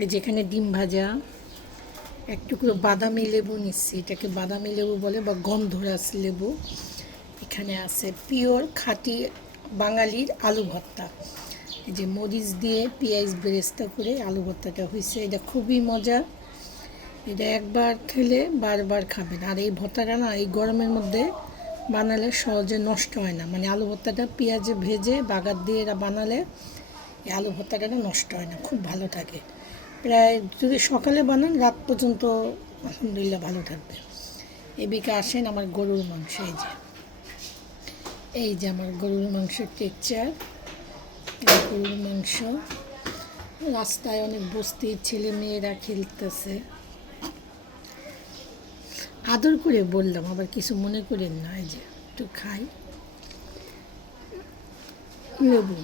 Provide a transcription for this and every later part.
এই যেখানে ডিম ভাজা, এক টুকরো বাদামি লেবু নিচ্ছি, এটাকে বাদামি লেবু বলে বা গন্ধরাজ লেবু। এখানে আছে পিওর খাঁটি বাঙালির আলু ভর্তা। এই যে মরিচ দিয়ে পেঁয়াজ বেরেস্তা করে আলু ভর্তাটা হয়েছে, এটা খুবই মজা। এটা একবার খেলে বারবার খাবেন। আর এই ভর্তাটা না এই গরমের মধ্যে বানালে সহজে নষ্ট হয় না, মানে আলু ভর্তাটা পেঁয়াজে ভেজে বাগার দিয়ে এরা বানালে এই আলু ভর্তাটা নষ্ট হয় না, খুব ভালো থাকে। প্রায় যদি সকালে বানান রাত পর্যন্ত আলহামদুলিল্লাহ ভালো থাকবে। এদিকে আসেন আমার গরুর মাংস। এই যে আমার গরুর মাংসের টেক্সচার, গরুর মাংস। রাস্তায় অনেক বস্তির ছেলে মেয়েরা খেলতেছে, আদর করে বললাম, আবার কিছু মনে করেন না। এই যে একটু খাই লেবু।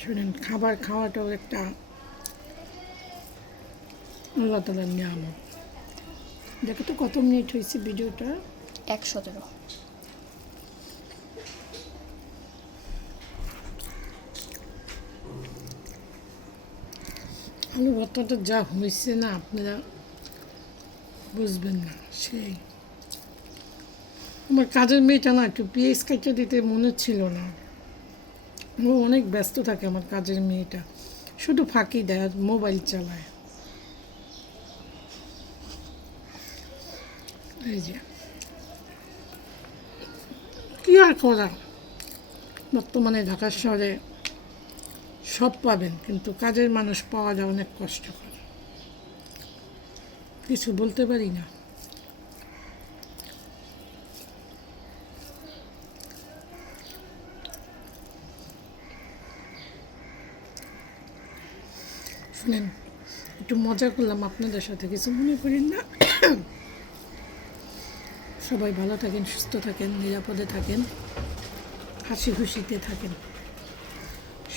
শুনেন, খাবার খাওয়াটাও একটা আল্লাহ তালার নিয়ামত। দেখো তো কত মিনিট হয়েছে ভিডিওটা? 117। আলু ভর্তাটা যা হয়েছে না আপনারা বুঝবেন না। সেই আমার কাজের মেয়েটা না একটু পেঁয়াজ কেটে দিতে মনে ছিল না, ও অনেক ব্যস্ত থাকে আমার কাজের মেয়েটা, শুধু ফাঁকি দেয় আর মোবাইল চালায়। এই যে কী আর করা, বর্তমানে ঢাকা শহরে সব পাবেন, কিন্তু কাজের মানুষ পাওয়া যায় অনেক কষ্টকর, কিছু বলতে পারি না। শুনেন, একটু মজা করলাম আপনাদের সাথে, কিছু মনে করেন না। সবাই ভালো থাকেন, সুস্থ থাকেন, নিরাপদে থাকেন, হাসি খুশিতে থাকেন।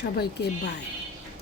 সবাইকে বাই।